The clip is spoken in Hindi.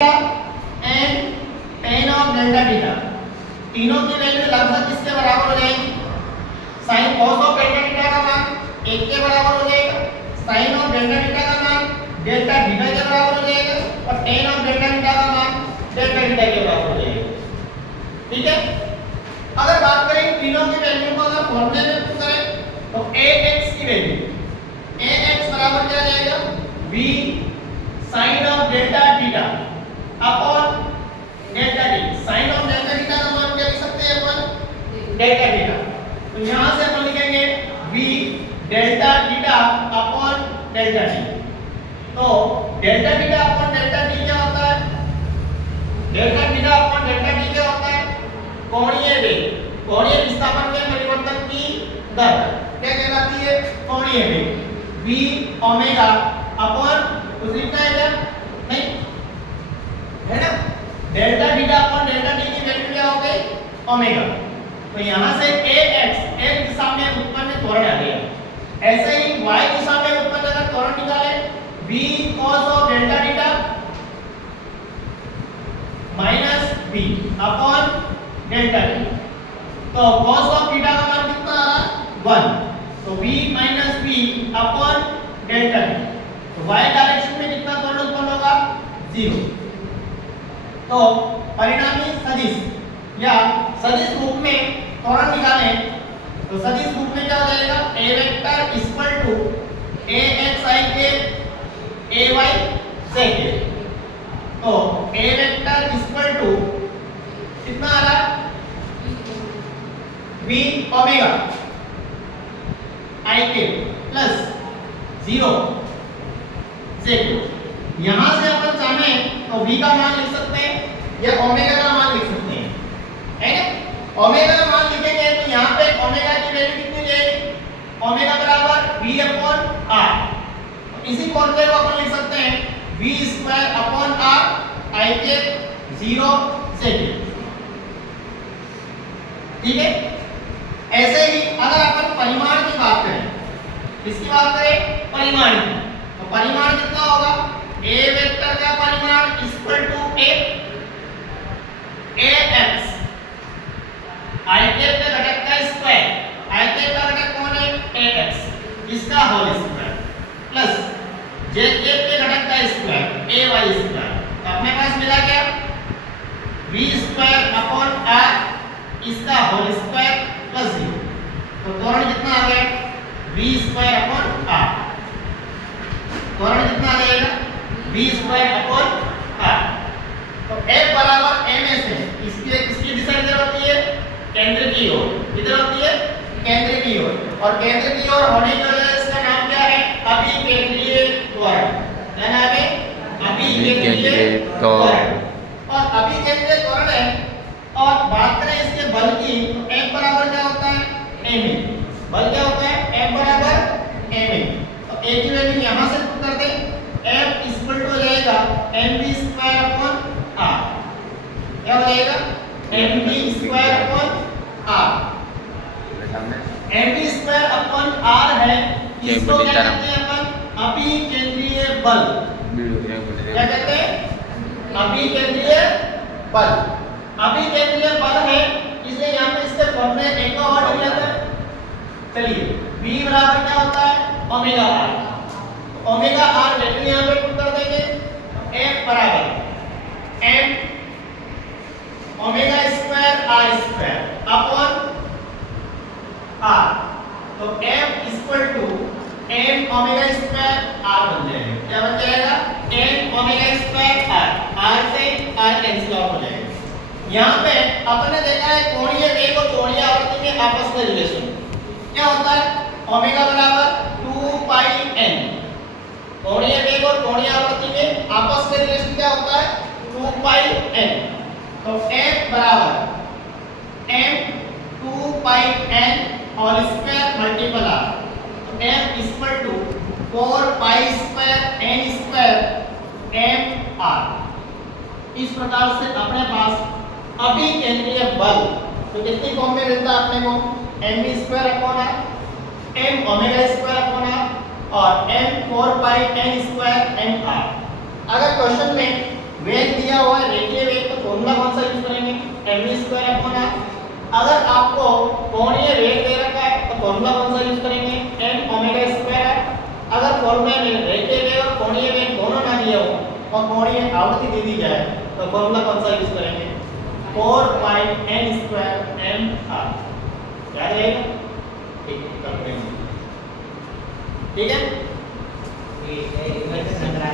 And ten of delta theta, तीनों की वैल्यू लगभग किसके बराबर हो जाएगी? Sine cos of delta theta का मान 1 के बराबर हो जाएगा, साइन ऑफ डेल्टा थीटा का मान डेल्टा थीटा के बराबर हो जाएगा और टेन ऑफ डेल्टा थीटा का मान डेल्टा थीटा के बराबर हो जाएगा। ठीक है, अगर बात करें तीनों की वैल्यू को अगर फॉर्मूले में पुट करें तो ax की वैल्यू ax बराबर क्या आ जाएगा? v sin of delta theta upon delta t। sin of delta theta का मान क्या लिख सकते हैं अपन? Delta theta. तो यहां से अपन लिखेंगे v delta theta upon delta t। तो delta theta upon delta t क्या होता है? Delta theta upon delta t क्या होता है? कोणीय वेग, कोणीय विस्थापन में परिवर्तन की दर क्या कहलाती है? कोणीय वेग v ओमेगा अपॉन कुछ लिखना है क्या? नहीं है ना। Delta theta upon delta t की वैल्यू क्या हो गई? ओमेगा। तो यहां से ax x दिशा में उत्पन्न त्वरण आ गया, ऐसे ही y दिशा में उत्पन्न अगर त्वरण निकाले v cos of delta theta minus v upon delta t। तो cos ऑफ थीटा का मान कितना आ रहा है? 1। तो v minus v upon delta t। तो y डायरेक्शन में कितना त्वरण उत्पन्न होगा? 0। तो परिणामी सदिश या सदिश रूप में त्वरण निकालें तो सदिश रूप में क्या हो जाएगा? a vector equal to axi के ay z। तो a वेक्टर इक्वल टू कितना आ रहा है? v ओमेगा i के प्लस 0 z। यहां से अपन चाहे तो v का मान लिख सकते हैं या ओमेगा का मान लिख सकते हैं, है ना। ओमेगा का मान लिखेंगे तो यहां पे ओमेगा की वैल्यू कितनी जाएगी? ओमेगा बराबर v अपॉन r। इसी फॉर्मूले को अपन लिख सकते हैं v square upon r i के 0 z। ठीक है, ऐसे ही अगर अपन परिमाण की बात करें, किसकी बात करें? परिमाण की। तो परिमाण कितना होगा? a वेक्टर का परिमाण इक्वल टू ax i के घटक का स्क्वायर, i के का घटक कौन है? ax, इसका होल स्क्वायर प्लस j के घटक का स्क्वायर ay स्क्वायर। तो अपने पास मिला क्या? v स्क्वायर अपॉन r इसका होल स्क्वायर प्लस 0। तो त्वरण कितना आ गया? v square upon r। त्वरण कितना आ जाएगा? v square upon r। तो F बराबर ms है, इसकी दिशा किधर होती है? केंद्र की ओर। किधर होती है? केंद्र की ओर। और केंद्र की ओर होने की वजह से इसका नाम क्या है? अभिकेंद्रीय त्वरण। क्या नाम है? अभिकेंद्रीय त्वरण। और अभिकेंद्रीय त्वरण है। और बात करें इसके बल की तो F बराबर क्या होता है? ma। बल क्या होता है? F बराबर ma। तो a की वैल्यू यहां से पुट कर दें, F इक्वल टू हो जाएगा mv स्क्वायर अपॉन r। क्या हो जाएगा? mv square upon r। mv square upon r है, इसको क्या कहते हैं अपन? अभिकेंद्रीय बल। क्या कहते हैं? अभिकेंद्रीय बल। अभिकेंद्रीय बल है, इसलिए यहाँ पे इसके फॉर्मूले एक और लिख लेते हैं। चलिए v बराबर क्या होता है? Omega r। Omega r value यहाँ पे पुट कर देंगे। f बराबर m omega square r square upon r। तो f equal to m omega square r बन जाएगा। क्या बन जाएगा? m omega square r। r से r कैंसिल आउट हो जाएगा। यहाँ पे अपन ने देखा है कोणीय वेग और कोणीय आवर्ती के आपस में रिलेशन क्या होता है? ओमेगा बराबर 2 पाई n। कोणीय वेग और कोणीय आवर्ती में आपस में रिलेशन क्या होता है? 2 पाई n। तो f बराबर m 2 pi n whole square multiple r। तो f equal to 4 pi square n square m r। इस प्रकार से अपने पास अभिकेंद्रीय बल तो कितनी फॉर्म में मिलता है अपने को? mv square upon r, m omega square upon r और m 4 पाई n स्क्वायर m r। अगर क्वेश्चन में वेग दिया कोणीय वेग दे रखा है तो फॉर्मूला कौन सा यूज करेंगे m ओमेगा स्क्वायर है। अगर फॉर्मूला में रेखीय वेग और कोणीय वेग दोनों ना दिए हो और कोणीय आवृत्ति दे दी जाए तो फॉर्मूला कौन सा यूज करेंगे 4 पाई n स्क्वायर m r। याद रहेगा? ठीक करते हैं। ठीक है।